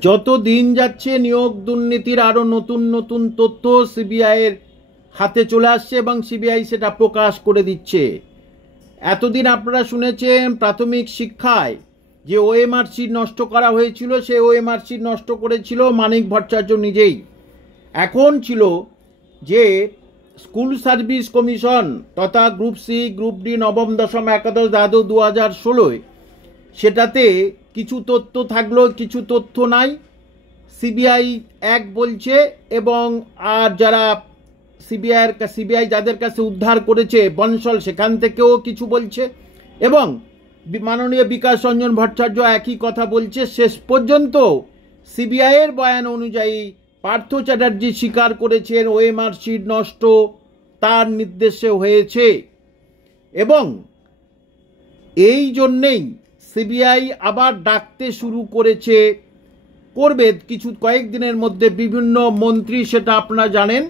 যত দিন যাচ্ছে নিয়োগ দুর্নীতির আরো নতুন নতুন তথ্য সিবিআইয়ের হাতে চলে আসছে এবং সিবিআই সেটা প্রকাশ করে দিচ্ছে। এতদিন আপনারা শুনেছেন প্রাথমিক শিক্ষায় যে ওএমআর শিট নষ্ট করা হয়েছিল, সে ওএমআর শিট নষ্ট করেছিল মানিক ভট্টাচার্য নিজেই। এখন ছিল যে স্কুল সার্ভিস কমিশন তথা গ্রুপ সি, গ্রুপ ডি, নবম, দশম, একাদশ, দ্বাদশ 2016 সেটাতে কিছু তথ্য থাকলো, কিছু তথ্য নাই। সিবিআই এক বলছে এবং আর যারা সিবিআই যাদের কাছে উদ্ধার করেছে বনশল, সেখান থেকেও কিছু বলছে এবং মাননীয় বিকাশ রঞ্জন ভট্টাচার্য একই কথা বলছে। শেষ পর্যন্ত সিবিআইয়ের বয়ান অনুযায়ী পার্থ চ্যাটার্জি স্বীকার করেছেন ওএমআর শিট নষ্ট তার নির্দেশে হয়েছে এবং এই জন্যেই সিবিআই আবার ডাকতে শুরু করবে কিছু কয়েকদিনের মধ্যে বিভিন্ন মন্ত্রী, সেটা আপনারা জানেন।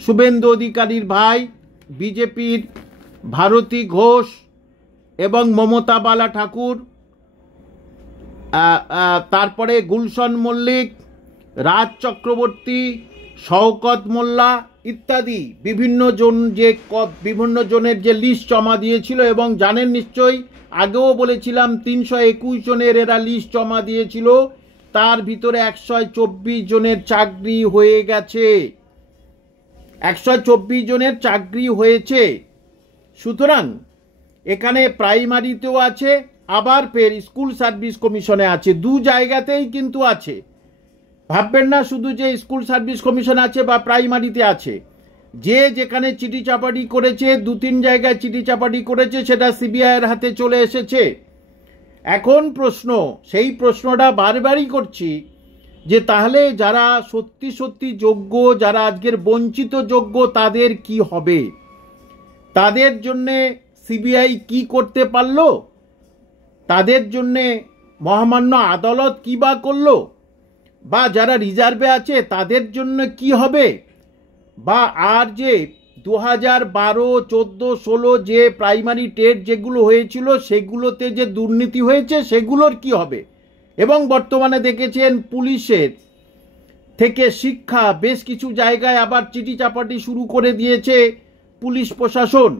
শুভেন্দু অধিকারীর ভাই, বিজেপির ভারতী ঘোষ এবং মমতা বালা ঠাকুর, তারপরে গুলশন মল্লিক, রাজ চক্রবর্তী, শওকত মোল্লা ইত্যাদি বিভিন্ন জনের যে লিস্ট জমা দিয়েছিল এবং জানেন নিশ্চয়ই, আগেও বলেছিলাম 321 জনের এরা লিস্ট জমা দিয়েছিল, তার ভিতরে 124 জনের চাকরি হয়ে গেছে, 124 জনের চাকরি হয়েছে। সুতরাং এখানে প্রাইমারিতেও আছে, আবার ফের স্কুল সার্ভিস কমিশনে আছে, দু জায়গাতেই কিন্তু আছে। ভাববেন না শুধু যে স্কুল সার্ভিস কমিশন আছে বা প্রাইমারিতে আছে, যে যেখানে চিঠি চাপাটি করেছে, 2-3 জায়গায় চিঠি চাপাটি করেছে, সেটা সিবিআইয়ের হাতে চলে এসেছে। এখন প্রশ্ন, সেই প্রশ্নটা বারবারই করছি যে তাহলে যারা সত্যি সত্যি যোগ্য, যারা আজকের বঞ্চিত যোগ্য, তাদের কি হবে? তাদের জন্যে সিবিআই কি করতে পারলো? তাদের জন্যে মহামান্য আদালত কি বা করলো? বা যারা রিজার্ভে আছে তাদের জন্য কি হবে? বা আর যে 2012, 14, 16 যে প্রাইমারি টেট যেগুলো হয়েছিল সেগুলোতে যে দুর্নীতি হয়েছে সেগুলোর কি হবে? এবং বর্তমানে দেখেছেন পুলিশের থেকে শিক্ষা, বেশ কিছু জায়গায় আবার চিঠি চাপাটি শুরু করে দিয়েছে পুলিশ প্রশাসন,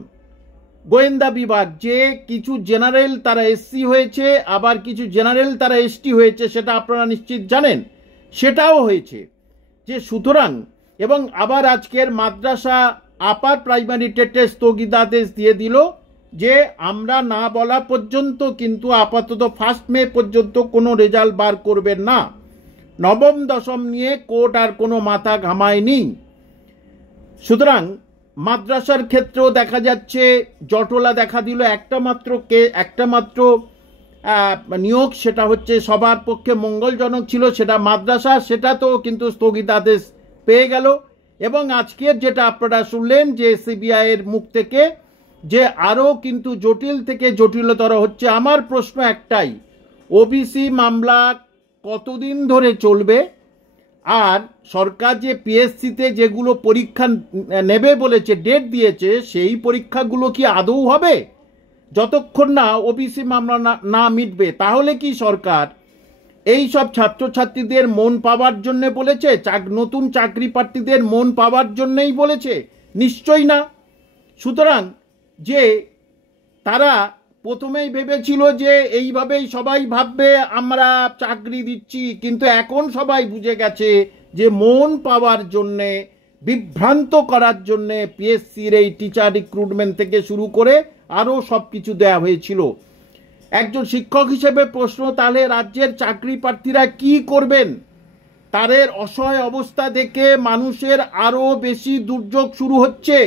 গোয়েন্দা বিভাগ, যে কিছু জেনারেল তারা এসসি হয়েছে, আবার কিছু জেনারেল তারা এসটি হয়েছে, সেটা আপনারা নিশ্চিত জানেন, সেটাও হয়েছে। যে সুতরাং এবং আবার আজকের মাদ্রাসা আপার প্রাইমারি টেটে স্থগিতাদেশ দিয়ে দিল যে আমরা না বলা পর্যন্ত কিন্তু আপাতত 1 মে পর্যন্ত কোনো রেজাল্ট বার করবেন না। নবম দশম নিয়ে কোর্ট আর কোনো মাথা ঘামায়নি। সুতরাং মাদ্রাসার ক্ষেত্রেও দেখা যাচ্ছে জটলা দেখা দিল। একটা মাত্র নিয়োগ, সেটা হচ্ছে সবার পক্ষে মঙ্গলজনক ছিল, সেটা মাদ্রাসা, সেটাতেও কিন্তু স্থগিতাদেশ পেয়ে গেল। এবং আজকের যেটা আপনারা শুনলেন যে সিবিআইয়ের মুখ থেকে যে আরও কিন্তু জটিল থেকে জটিলতর হচ্ছে। আমার প্রশ্ন একটাই, ওবিসি মামলা কতদিন ধরে চলবে? আর সরকার যে পিএসসিতে যেগুলো পরীক্ষা নেবে বলেছে, ডেট দিয়েছে, সেই পরীক্ষাগুলো কি আদৌ হবে? যতক্ষণ না ওবিসি মামলা না মিটবে, তাহলে কি সরকার এই সব ছাত্রছাত্রীদের মন পাওয়ার জন্য বলেছে, নতুন চাকরি প্রার্থীদের মন পাওয়ার জন্যই বলেছে? নিশ্চয়ই না। সুতরাং যে তারা প্রথমেই ভেবেছিল যে এইভাবেই সবাই ভাববে আমরা চাকরি দিচ্ছি, কিন্তু এখন সবাই বুঝে গেছে যে মন পাওয়ার জন্যে, বিভ্রান্ত করার জন্যে পিএসসির এই টিচার রিক্রুটমেন্ট থেকে শুরু করে আরও সব কিছু দেওয়া হয়েছিল। একজন শিক্ষক হিসেবে প্রশ্ন, তাহলে রাজ্যের চাকরি প্রার্থীরা কি করবেন? তাদের অসহায় অবস্থা দেখে মানুষের আরও বেশি দুর্যোগ শুরু হচ্ছে।